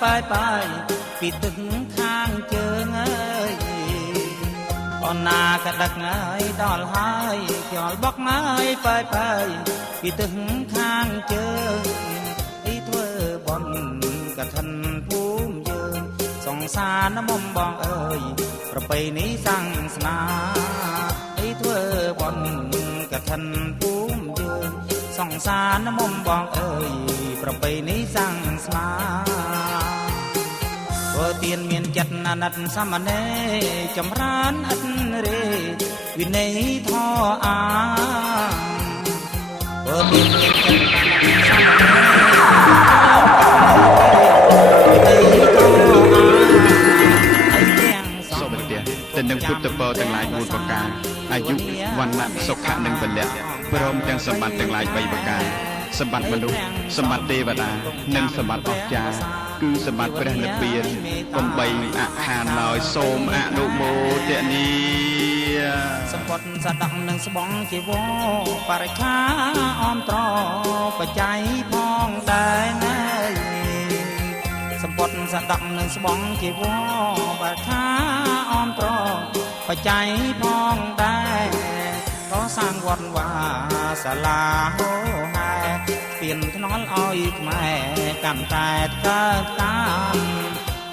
ไปពីទឹកខាងជើងអើយអូនណាក៏ដឹកហើយដល់ហើយខ្យល់បុកហើយไปពីទឹកខាងជើងអីធ្វើបន់កឋិនភូមិយើងសង្សារណាមុំបងអើយប្រពៃណីសាសនាអីធ្វើបន់កឋិនភូមិយើងសង្សារណាមុំបងអើយប្រពៃណីសាសនាព្រោះទៀនមានចិត្តអាណិតសមណេរចម្រើនឥតរេវិន័យធម៌អាព្រោះទៀនមានចិត្តអាណិតសមណេរសូមទិនឹងពុទ្ធពរទាំងឡាយ4ប្រការអាយុវណ្ណៈសុខៈនិងពលៈព្រមទាំងសម្បត្តិទាំងឡាយ3ប្រការសម្បត្តិមនុស្សសម្បត្តិទេវតានិងសម្បត្តិអស្ចារ្យគឺសម្បត្តិព្រះនិព្វានកំបីអខានឡើយសូមអនុមោទនាសម្បត្តិសដងនិងស្បងជីវរបរិខាអមត្របច្ច័យផងដែរណាសម្បត្តិសដងនិងស្បងជីវរបរិខាអមត្របច្ច័យផងដែរក៏សាងវត្តវាសាលាហោហែពៀនថ្នល់ឲ្យខ្មែរកាន់តែកើតតាម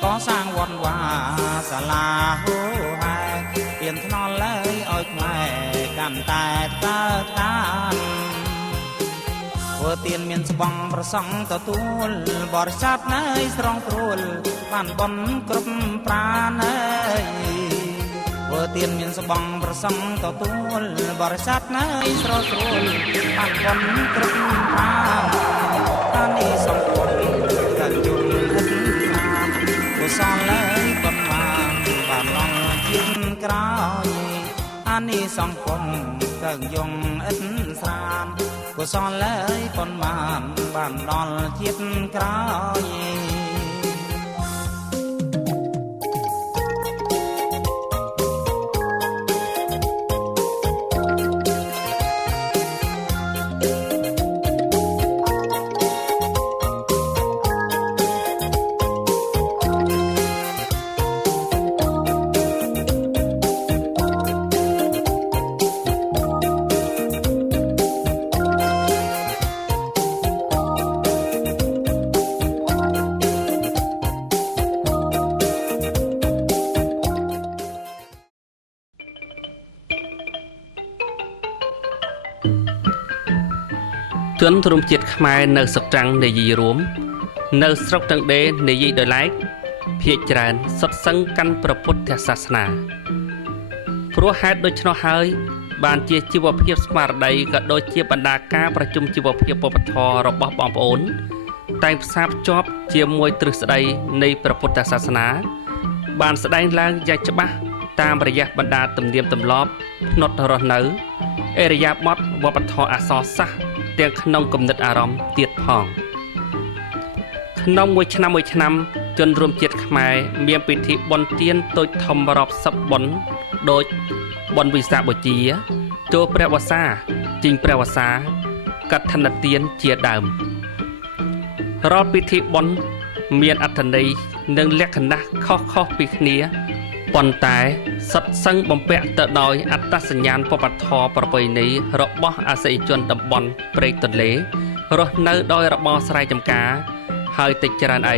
ក៏សាងវត្តវាសាលាហោហែពៀនថ្នល់ឲ្យខ្មែរកាន់តែកើតតាមធ្វើទៀនមានស្បង់ប្រសង់ទទួលបរិស័ទណៃស្រងព្រួលបានបន់គ្រប់ប្រាណើយធ្វើទៀនមានស្បង់ប្រសង់ទទួលបរិស័ទណៃស្រងព្រួលបានបន់គ្រប់ប្រាអានិសង្ឃគុណកាយុហិតណាកុសលឡើយបំបានឡងជាតិក្រោយអានិសង្ឃគុណកាយុហិតស្រានកុសលឡើយប៉ុន្មានបានដល់ជាតិក្រោយជនរំជាតិខ្មែរនៅស្រុកត្រាំងនិយាយរួមនៅស្រុកទាំងដេនិយាយដោយឡែកភាគច្រើនសុទ្ធសឹងកាន់ព្រះពុទ្ធសាសនាព្រោះហេតុដូច្នោះហើយបានជាជីវភាពស្មារតីក៏ដូចជាបណ្ដាការប្រជុំជីវភាពវប្បធម៌របស់បងប្អូនតែងផ្សារភ្ជាប់ជាមួយទ្រឹស្ដីនៃព្រះពុទ្ធសាសនាបានស្ដែងឡើងយ៉ាងច្បាស់តាមរយៈបណ្ដាទំនៀមទម្លាប់ផ្នត់រស់នៅអរិយាបថវប្បធម៌អក្សរសាស្ត្រទាំងក្នុងគំនិតអារម្មណ៍ទៀតផងក្នុងមួយឆ្នាំជនរួមជាតិខ្មែរមានពិធីបុណ្យទានតូចធំរាប់សិបបុណ្យដូចបុណ្យវិសាខបូជាចូលព្រះវស្សាជីងព្រះវស្សាកឋិនទានជាដើមរាល់ពិធីបុណ្យមានអត្ថន័យនិងលក្ខណៈខុសៗពីគ្នាប៉ុន្តែសុទ្ធសឹងបំពាក់ទៅដោយអត្តសញ្ញាណវប្បធម៌ប្រពៃណីរបស់អាសីជនតំបន់ព្រែកទន្លេរស់នៅដោយរបរស្រែចម្ការហើយតិចច្រើនអី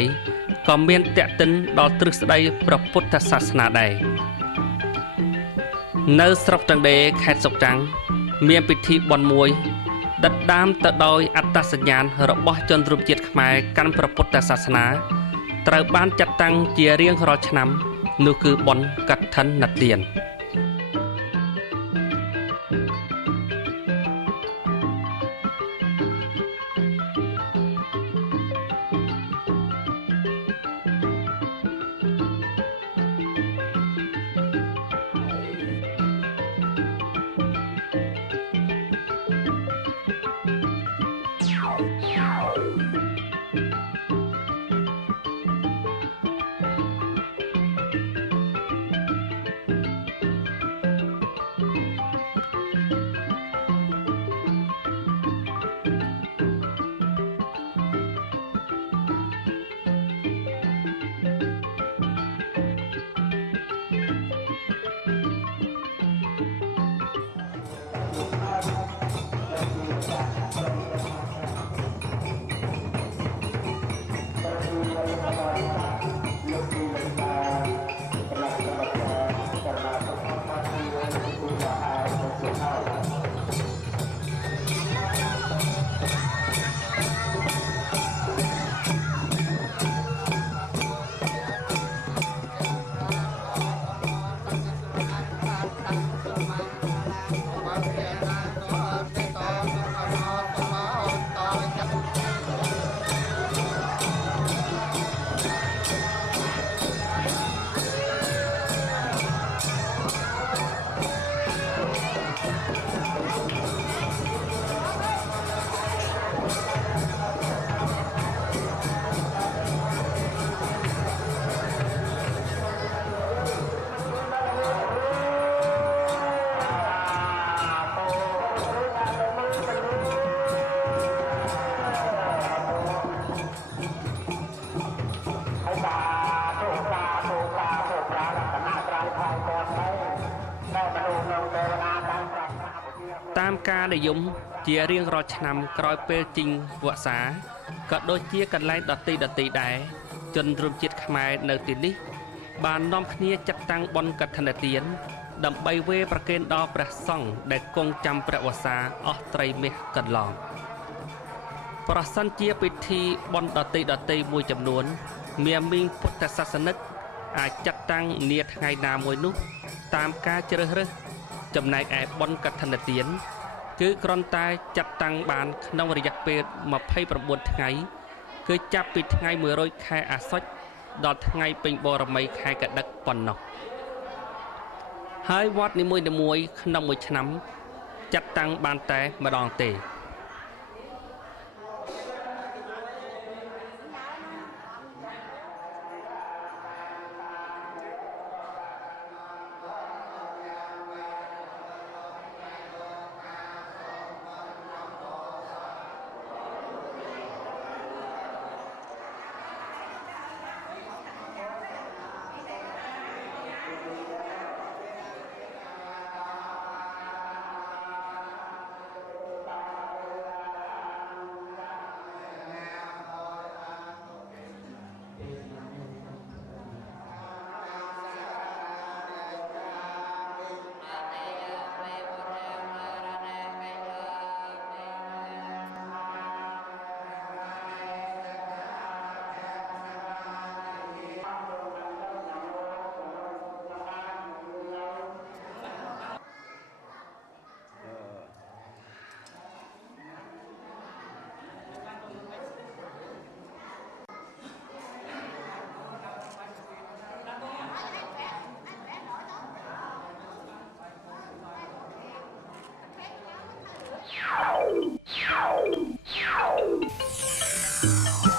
ក៏មានតេតិនដល់ទ្រឹស្ដីព្រះពុទ្ធសាសនាដែរនៅស្រុកទាំងដេខេត្តសុកត្រាំងមានពិធីបុណ្យមួយដិតដាមទៅដោយអត្តសញ្ញាណរបស់ជនរួមជាតិខ្មែរកាន់ព្រះពុទ្ធសាសនាត្រូវបានចាត់តាំងជារៀងរាល់ឆ្នាំនោះគឺបុណ្យកឋិនទាន តាមការនិយមជារៀងរាល់ឆ្នាំក្រោយពេលជីងវស្សាក៏ដូចជាកន្លែងដតីដែរជនរួមជាតិខ្មែរនៅទីនេះបាននាំគ្នាចាត់តាំងបុណ្យកឋិនទានដើម្បីវេប្រគេនដល់ព្រះសង្ឃដែលគង់ចាំព្រះវស្សាអស់ត្រីមាសកន្លងប្រសិនជាពិធីបុណ្យដតីមួយចំនួនមានមីងពុទ្ធសាសនិកអាចចាត់តាំងនាថ្ងៃណាមួយនោះតាមការជ្រើសរើសចំណែកឯបុណ្យកឋិនទានគឺគ្រាន់តែចាត់តាំងបានក្នុងរយៈពេល29ថ្ងៃគឺចាប់ពីថ្ងៃ100ខែអាសត់ដល់ថ្ងៃពេញបូរមីខែកដឹកប៉ុណ្ណោះហើយវត្តនីមួយក្នុងមួយឆ្នាំចាត់តាំងបានតែម្ដងទេ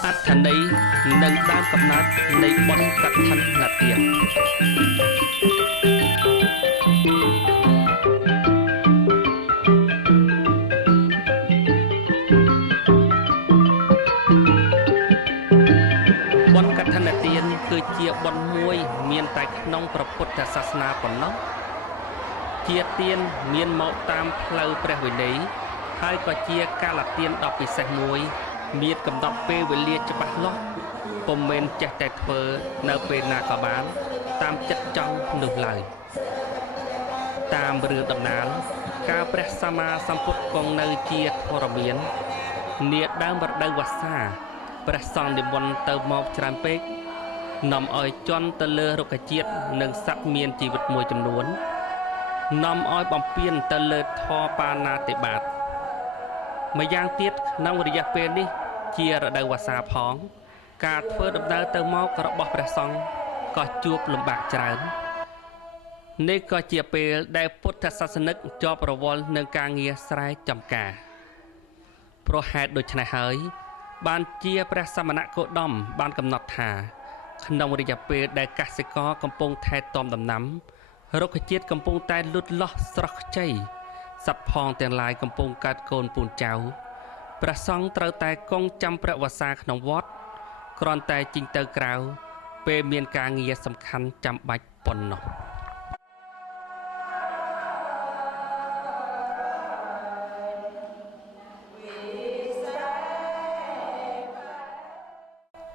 អត្ថន័យនិងដើមកំណើតនៃបុណ្យកឋិនទានបុណ្យកឋិនទានគឺជាបុណ្យមួយមានតែក្នុងព្រះពុទ្ធសាសនាប៉ុណ្ណោះជាទានមានមកតាមផ្លូវព្រះវិន័យហើយក៏ជាកាលទានដ៏ពិសេសមួយមានកំណត់ពេលវេលាច្បាស់លាស់ពុំមែនចេះតែធ្វើនៅពេលណាក៏បានតាមចិត្តចង់នោះឡើយតាមរឿងដំណាលការព្រះសម្មាសម្ពុទ្ធគង់នៅជាធរមាននាដើមរដូវវស្សាព្រះសង្ឃនិមន្តទៅមកច្រើនពេកនាំឲ្យជន់ទៅលើរុក្ខជាតិនិងសត្វមានជីវិតមួយចំនួននាំឲ្យបំពេញទៅលើធម៌បាណាតិបាតម្យ៉ាងទៀតក្នុងរយៈពេលនេះជារដូវវស្សាផងការធ្វើដំណើរទៅមករបស់ព្រះសង្ឃក៏ជួបលំបាកច្រើននេះក៏ជាពេលដែលពុទ្ធសាសនិកជាប់រវល់នឹងការងារស្រែចម្ការព្រោះហេតុដូច្នេះហើយបានជាព្រះសមណគោតមបានកំណត់ថាក្នុងរយៈពេលដែលកសិករកំពុងថែទាំដំណាំរុក្ខជាតិកំពុងតែលូតលាស់ស្រស់ខ្ចីសត្វផងទាំងឡាយកំពុងកើតកូនពូនចៅព្រះសង្ឃត្រូវតែគង់ចាំព្រះវស្សាក្នុងវត្តគ្រាន់តែជីងទៅក្រៅពេលមានការងារសំខាន់ចាំបាច់ប៉ុណ្ណោះ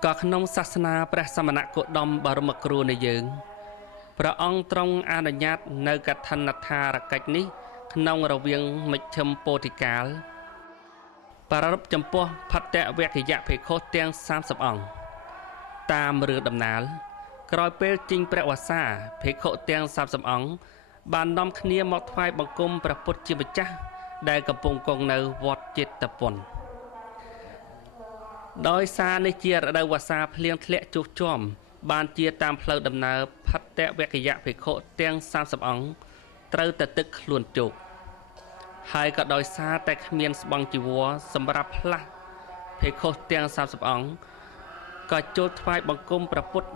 ក៏ក្នុងសាសនាព្រះសមណគោតមបរមគ្រូនៃយើងព្រះអង្គទ្រង់អនុញ្ញាតនៅកឋិនថារកិច្ចនេះក្នុងរវាងមជ្ឈិមពោធិកាលប្រារព្ធចំពោះផត្តវគ្គយៈភិក្ខុទាំង30អង្គតាមរឿងដំណាលក្រោយពេលជីងព្រះវស្សាភិក្ខុទាំង30អង្គបាននាំគ្នាមកថ្វាយបង្គំព្រះពុទ្ធជាម្ចាស់ដែលកំពុងគង់នៅវត្តចេតពុនដោយសារនេះជារដូវវស្សាភ្លៀងធ្លាក់ជោគជាំបានជាតាមផ្លូវដំណើរផត្តវគ្គយៈភិក្ខុទាំង30អង្គត្រូវតែទឹកខ្លួនជោគហើយក៏ដោយសារតែគ្មានស្បង់ជីវរសម្រាប់ផ្លាស់ភិក្ខុទាំង30អង្គក៏ចូលថ្វាយបង្គំព្រះពុទ្ធ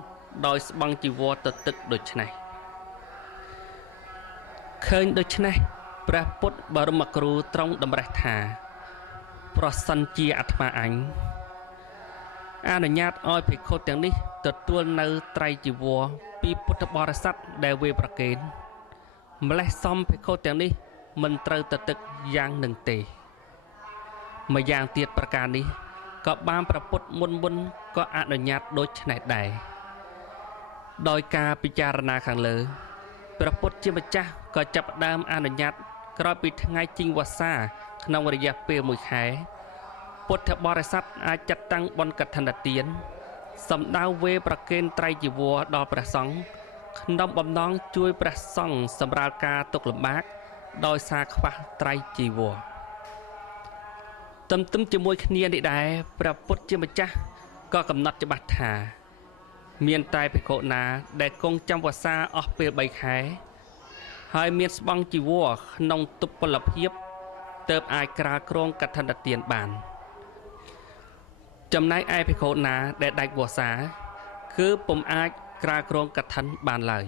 ដោយស្បង់ជីវរទៅទឹកដូច្នេះឃើញដូច្នេះព្រះពុទ្ធបរមគ្រូទ្រង់តម្រេះថាប្រសិនជាអាត្មាអញអនុញ្ញាតឲ្យភិក្ខុទាំងនេះទទួលនៅត្រៃជីវរពីពុទ្ធបរិស័ទដែលវេប្រគេន ម្លេះសំភិក្ខុទាំងនេះមិនត្រូវទៅទឹកយ៉ាងនឹងទេម្យ៉ាងទៀតប្រការនេះក៏បានប្រពុតមុនក៏អនុញ្ញាតដូចឆ្នេះដែរដោយការពិចារណាខាងលើព្រះពុទ្ធជាម្ចាស់ក៏ចាប់ផ្ដើមអនុញ្ញាតក្រោយពីថ្ងៃជីងវស្សាក្នុងរយៈពេល1ខែពុទ្ធបរិស័ទអាចចាត់តាំងបុណ្យកឋិនទានសម្ដៅវេប្រគេនត្រៃជីវរដល់ព្រះសង្ឃក្នុងបំណងជួយព្រះសង្ឃសម្រាលការទុក្ខលំបាកដោយសារខ្វះត្រៃជីវរទន្ទឹមជាមួយគ្នានេះដែរព្រះពុទ្ធជាម្ចាស់ក៏កំណត់ច្បាស់ថាមានតែភិក្ខុណាដែលគង់ចាំវស្សាអស់ពេល3ខែហើយមានស្បង់ជីវរក្នុងទុពលភាពទើបអាចក្រាលគ្រងកឋិនទានបានចំណែកឯភិក្ខុណាដែលដាច់វស្សាគឺពុំអាចក្រាលគ្រងកឋិនបានឡើយ